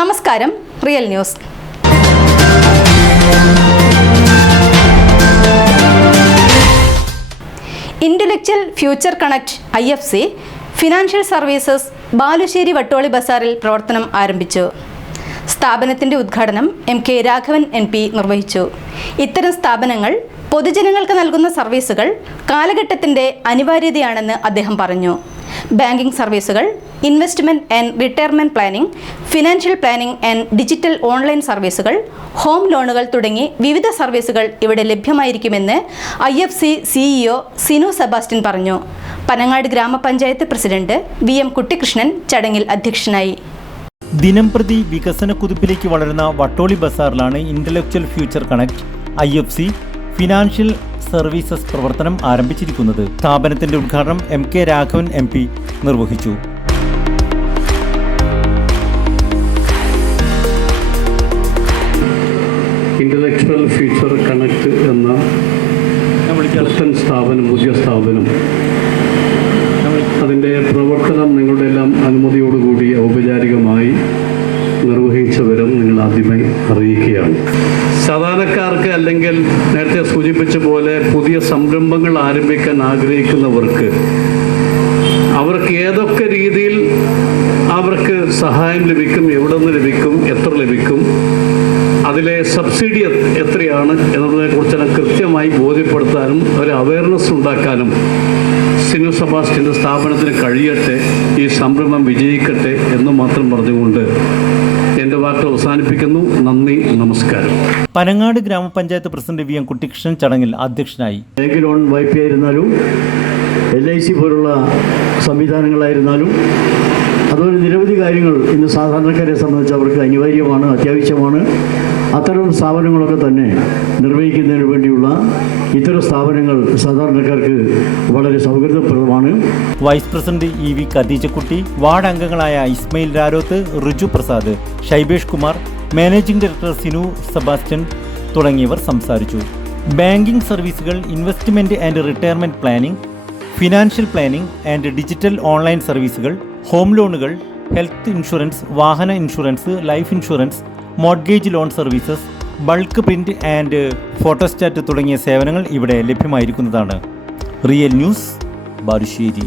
നമസ്കാരം, real news. Intellectual future connect IFC financial services Balussery Vattoli ബസാറിൽ പ്രവർത്തനം ആരംഭിച്ചു. സ്ഥാപനത്തിന്റെ ഉദ്ഘാടനം MK രാഘവൻ MP നിർവഹിച്ചു. ഇത്തരം സ്ഥാപനങ്ങൾ പൊതുജനങ്ങൾക്ക് നൽകുന്ന സർവീസുകൾ കാലഘട്ടത്തിന്റെ അനിവാര്യതയാണെന്ന് അദ്ദേഹം പറഞ്ഞു. ബാങ്കിംഗ് സർവീസുകൾ, investment and retirement planning, financial planning and digital online സർവീസുകൾ, ഹോം ലോണുകൾ തുടങ്ങി വിവിധ സർവീസുകൾ ഇവിടെ ലഭ്യമായിരിക്കുമെന്ന് IFC CEO സിനു സെബാസ്റ്റ്യൻ പറഞ്ഞു. പനങ്ങാട് ഗ്രാമപഞ്ചായത്ത് പ്രസിഡന്റ് VM കുട്ടിക്കൃഷ്ണൻ ചടങ്ങിൽ അധ്യക്ഷനായി. ദിനംപ്രതി വികസന കുതിപ്പിലേക്ക് വളരുന്ന വട്ടോളി ബസാറിലാണ് intellectual future connect IFC financial services പ്രവർത്തനം ആരംഭിച്ചിരിക്കുന്നത്. സ്ഥാപനത്തിന്റെ ഉദ്ഘാടനം MK രാഘവൻ MP നിർവഹിച്ചു. ഇന്റലക്ച്വൽ ഫ്യൂച്ചർ കണക്ട് എന്ന പുതിയ സ്ഥാപനം അതിൻ്റെ പ്രവർത്തനം നിങ്ങളുടെ എല്ലാം അനുമതിയോടുകൂടി ഔപചാരികമായി നിർവഹിച്ച വിവരം നിങ്ങൾ ആദ്യമായി അറിയിക്കുകയാണ്. സാധാരണക്കാർക്ക് അല്ലെങ്കിൽ നേരത്തെ സൂചിപ്പിച്ച പോലെ പുതിയ സംരംഭങ്ങൾ ആരംഭിക്കാൻ ആഗ്രഹിക്കുന്നവർക്ക് അവർക്ക് ഏതൊക്കെ രീതിയിൽ അവർക്ക് സഹായം ലഭിക്കും, എവിടെ നിന്ന് ലഭിക്കും, എത്ര ലഭിക്കും, അതിലെ സബ്സിഡി എത്രയാണ് എന്നതിനെക്കുറിച്ചെല്ലാം കൃത്യമായി ബോധ്യപ്പെടുത്താനും ഒരു അവയർനെസ് ഉണ്ടാക്കാനും സിനു സെബാസ്റ്റ്യൻ്റെ സ്ഥാപനത്തിന് കഴിയട്ടെ, ഈ സംരംഭം വിജയിക്കട്ടെ എന്ന് മാത്രം പറഞ്ഞുകൊണ്ട് എൻ്റെ വാക്കുകൾ അവസാനിപ്പിക്കുന്നു. നന്ദി, നമസ്കാരം. പനങ്ങാട് ഗ്രാമപഞ്ചായത്ത് പ്രസിഡന്റ് VM കുട്ടിക്കൃഷ്ണൻ ചടങ്ങിൽ അധ്യക്ഷനായി. ബാങ്ക് ലോൺ വായ്പയായിരുന്നാലും LIC പോലുള്ള സംവിധാനങ്ങളായിരുന്നാലും അതുപോലെ നിരവധി കാര്യങ്ങൾ ഇന്ന് സാധാരണക്കാരെ സംബന്ധിച്ച് അവർക്ക് അനിവാര്യമാണ്, അത്യാവശ്യമാണ്. അത്തരം സ്ഥാപനങ്ങളൊക്കെ തന്നെ നിർവഹിക്കുന്നതിന് വേണ്ടിയുള്ള ഇത്തരം സ്ഥാപനങ്ങൾ സാധാരണക്കാർക്ക് വളരെ സൗകര്യപ്രദമാണ്. Vice president EV Khadeejakutty, ward അംഗങ്ങളായ Ismail Raroth, Riju Prasad, Shaibesh Kumar, managing director Sinu Sebastian തുടങ്ങിയവർ സംസാരിച്ചു. ബാങ്കിംഗ് സർവീസുകൾ, investment and retirement planning, financial planning and digital online സർവീസുകൾ, ഹോം ലോണുകൾ, ഹെൽത്ത് ഇൻഷുറൻസ്, വാഹന insurance, life insurance, mortgage loan services, bulk print and photostat തുടങ്ങിയ സേവനങ്ങൾ ഇവിടെ ലഭ്യമായിരിക്കുന്നതാണ്. Real news, Balussery.